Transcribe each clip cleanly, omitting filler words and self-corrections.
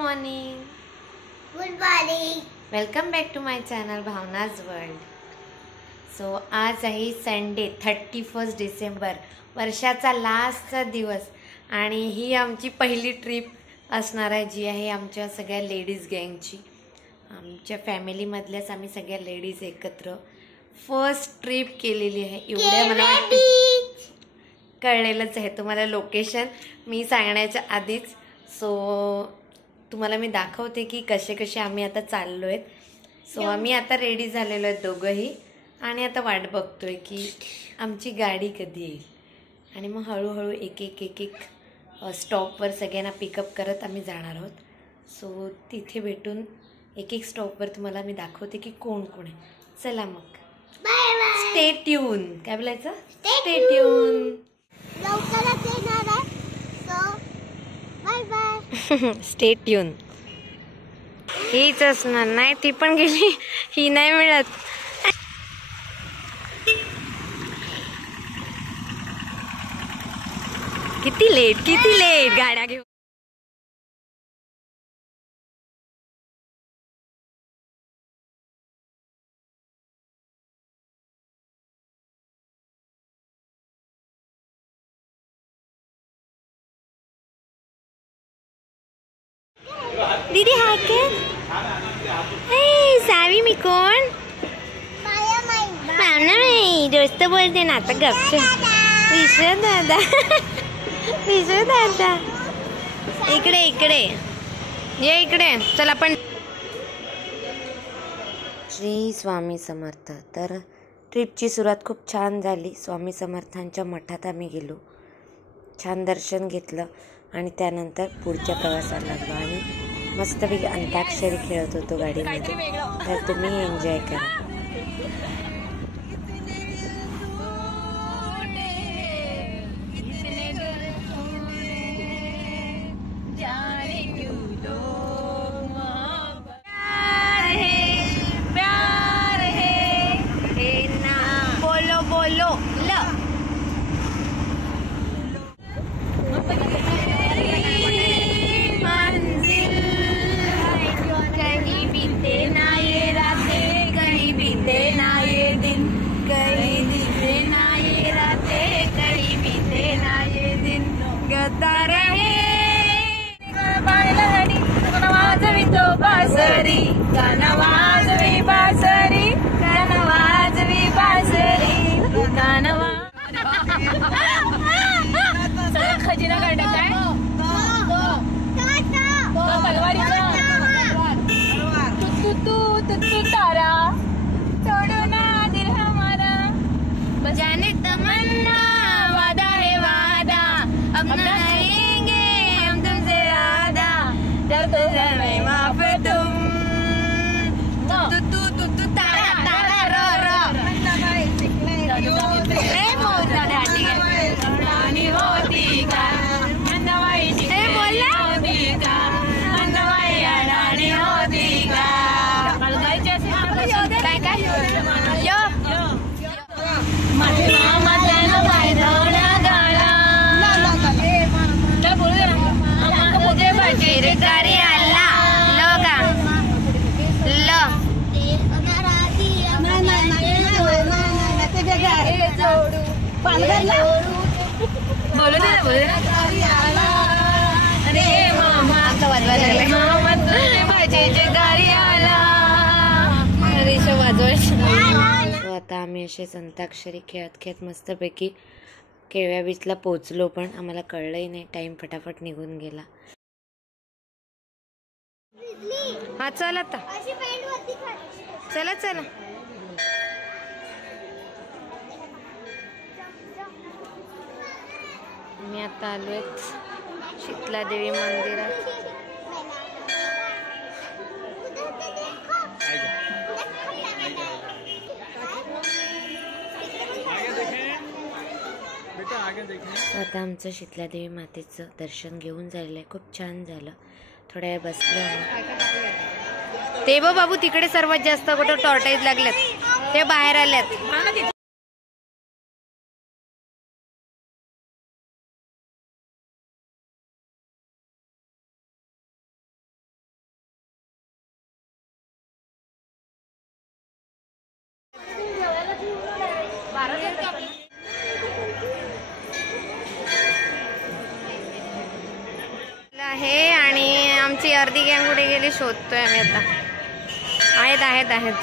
Morning. Good morning. Welcome back to my channel Bhavna's world. So आज आहे Sunday 31 December, वर्षाचा लास्टचा दिवस आणि ही आमची पहिली ट्रिप असणार आहे जी आहे आमच्या सगळ्या लेडीज गँगची. आमच्या फॅमिलीमधल्याच आम्ही सगळ्या लेडीज एकत्र फर्स्ट ट्रिप केलेली आहे. एवढ्या मला कळलेलंच आहे तुम्हाला लोकेशन मी सांगण्याच्या आधीच. सो तुम्हाला मी दाखवते की कसे कसे आम्ही आता चाललो आहेत. सो आम्ही आता रेडी झालेलो आहेत दोघंही आणि आता वाट बघतोय की आमची गाडी कधी येईल आणि मग हळूहळू एक एक एक एक स्टॉपवर सगळ्यांना पिकअप करत आम्ही जाणार आहोत. सो तिथे भेटून एक एक स्टॉपवर तुम्हाला मी दाखवते की कोण कोण आहे. चला मग स्टे ट्यून. काय बोलायचं? Stay tune. लवकरच येणार आहे. So bye bye. Stay tune. हीच असणार. नाही ती पण गेली, ही नाही मिळत. किती लेट गाड्या घेऊन. दीदी हाय के सावी मी कोण नाही दोस्त बोलते ना आता. गप्प विश्व दादा. विश्व दादा इकडे इकडे ये इकडे. चला आपण. श्री स्वामी समर्थ. तर ट्रिपची सुरुवात खूप छान झाली. स्वामी समर्थांच्या मठात आम्ही गेलो, छान दर्शन घेतलं आणि त्यानंतर पुढच्या प्रवासाला लागलो आणि मस्तपैकी अंताक्षरी खेळत होतो गाडीमध्ये. तर तुम्ही एन्जॉय करा. बोलो बोलो ल. बासरी गाणं वाजवी बासरी गाणं वाजवी बासरी गाणं खजिना काढत आहे. तू तारा सोडूना दिल हमारा जाने तमन्ना वादा है वादा अब रहेंगे हम तुमसे वादा जब तुम्हें माफ तुम तू तारा तारा रो रानी होती का मंदवाई बोला मंदवाई राणी होती का. काय काय यो माझे मामाला पायदवडा गाला तर बोलू दे ना. मुझे बजीर कारी आला लो का लो बोलू दे ना. अरे मामा मामा तुझे गाडी आला. तो आता आम्ही असेच अंताक्षरी खेळत खेळत मस्तपैकी केळव्या बीचला पोचलो, पण आम्हाला कळलंही नाही. टाइम फटाफट निघून गेला. हा चल आता चला चला. मी आता आलोय शीतला देवी मंदिरात. आता आमचं शीतलादेवी मातेचं दर्शन घेऊन झालेलं आहे. खूप छान झालं. थोड्या वेळ बसलो. ते बाबू तिकडे सर्वात जास्त कुठं टॉर्टाईज लागल्यात ते बाहेर आल्यात. आहे आणि आमची अर्धी गँग कुठे गेली शोधतोय आम्ही आता. आहेत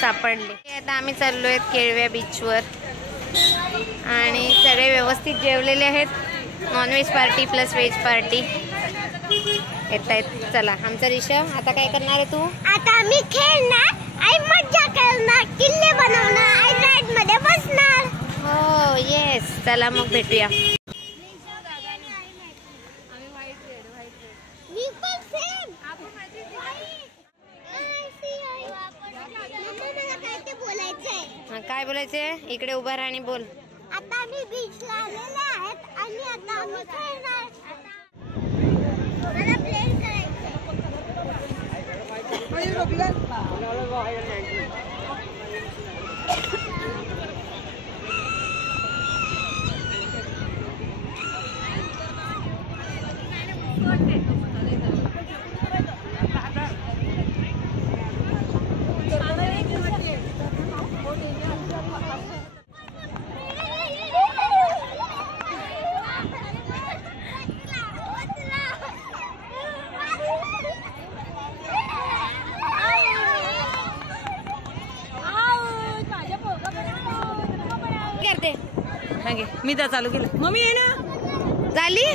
सापडले. आता आम्ही चाललोय केळव्या बीचवर आणि सगळे व्यवस्थित जेवलेले आहेत. Non veg party plus veg party येत आहेत. चला आमचा ऋषभ आता काय करणार आहे तू? आता आम्ही खेळणार आणि मज्जा करणार, किल्ले बनवणार आणि राईड मध्ये बसणार. हो येस, चला मग भेटूया. काय बोलायचंय? इकडे उभा राहा आणि बोल. आता आम्ही बीचला आलेले आहेत आणि आता आम्ही खेळणार. मला प्लेन करायचंय. मी तर चालू केलं. मम्मी आहे ना झाली.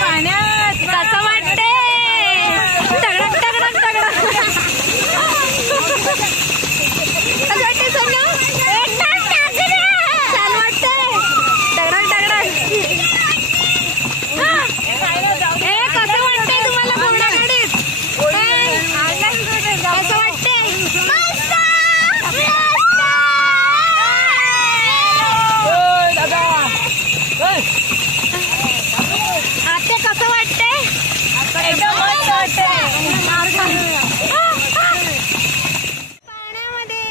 पाण्यात कसं वाटतंय? तगडक तगडक तगडक. कसं वाटतंय सोनू? छान वाटतंय. तगडक तगडक. कसं वाटतंय तुम्हाला पूर्ण गाडीत? कसं वाटतंय? आता कसं वाटतंय? एकदम मस्त वाटतंय. पाण्यामध्ये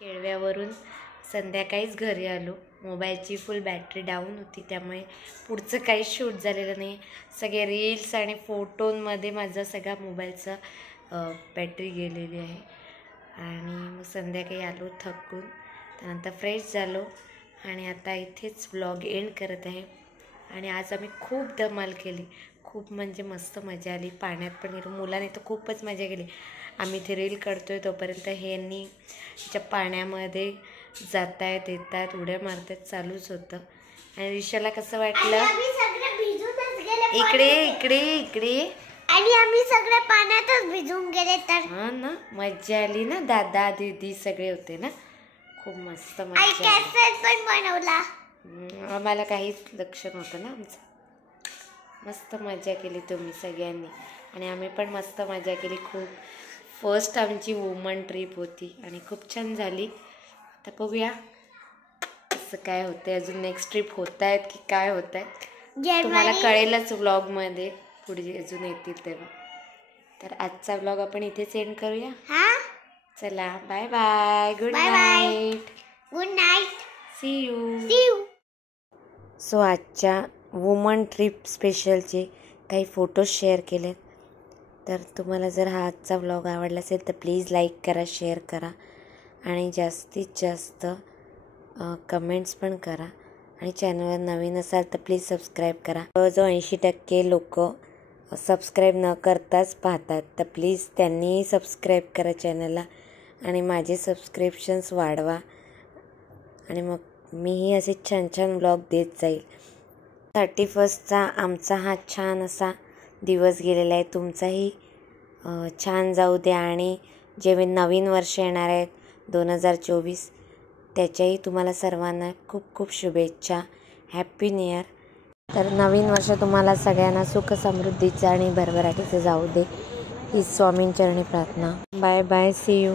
केळव्यावरून संध्याकाळीच घरी आलो. मोबाईलची फुल बॅटरी डाऊन होती, त्यामुळे पुढचं काहीच शूट झालेलं नाही. सगळे रील्स आणि फोटोंमध्ये माझा सगळा मोबाईलचा बॅटरी गेलेली आहे. आणि मग संध्याकाळी आलो थकून, त्यानंतर फ्रेश झालो आणि आता इथेच ब्लॉग एंड करत आहे. आणि आज आम्ही खूप धमाल केली, खूप म्हणजे मस्त मजा आली. पाण्यात पण गेलो, मुलांनी तर खूपच मजा केली. आम्ही इथे रील काढतोय तोपर्यंत ह्यांनी त्या पाण्यामध्ये जात आहेत येतात उड्या मारतात चालूच होतं. आणि ऋषाला कसं वाटलं? आम्ही सगळे भिजूनच गेले इकडे इकडे इकडे आणि आम्ही सगळे पाण्यातच भिजून गेले तर हा ना, मज्जा आली ना. दादा दीदी सगळे होते ना, खूप मस्त मजा आली. कॅसेट पण बनवला. आम्हाला काहीच लक्ष नव्हतं ना आमचं. मस्त मजा केली तुम्ही सगळ्यांनी आणि आम्ही पण मस्त मजा केली. खूप फर्स्ट आमची वुमन ट्रिप होती आणि खूप छान झाली. आता बघूया असं काय होतंय, अजून नेक्स्ट ट्रिप होत आहेत की काय होत आहे तुम्हाला कळेलच व्लॉगमध्ये, पुढे अजून येतील तेव्हा. तर आजचा व्लॉग आपण इथेच एंड करूया. चला bye bye, good night. Good night, see you. See you. So आजच्या वुमन ट्रिप स्पेशलचे काही फोटोज शेअर केलेत. तर तुम्हाला जर हा आजचा व्लॉग आवडला असेल तर प्लीज लाईक करा, शेअर करा आणि जास्तीत जास्त कमेंट्स पण करा. आणि चॅनलवर नवीन असाल तर प्लीज सबस्क्राईब करा. जो 80% लोक सबस्क्राईब न करताच पाहतात, तर प्लीज त्यांनीही सबस्क्राईब करा चॅनलला आणि माझे सबस्क्रिप्शन्स वाढवा. आणि मग मीही असे छान छान व्लॉग देत जाईल. 31st आमचा हा छान असा दिवस गेलेला आहे. तुमचाही छान जाऊ द्या आणि जे नवीन वर्ष येणार आहेत 2024 त्याच्याही तुम्हाला सर्वांना खूप खूप शुभेच्छा. Happy new year. तर नवीन वर्ष तुम्हाला सगळ्यांना सुख समृद्धीचं आणि भरभराटीचं जाऊ दे, ही स्वामींचरणी प्रार्थना. Bye bye, see you.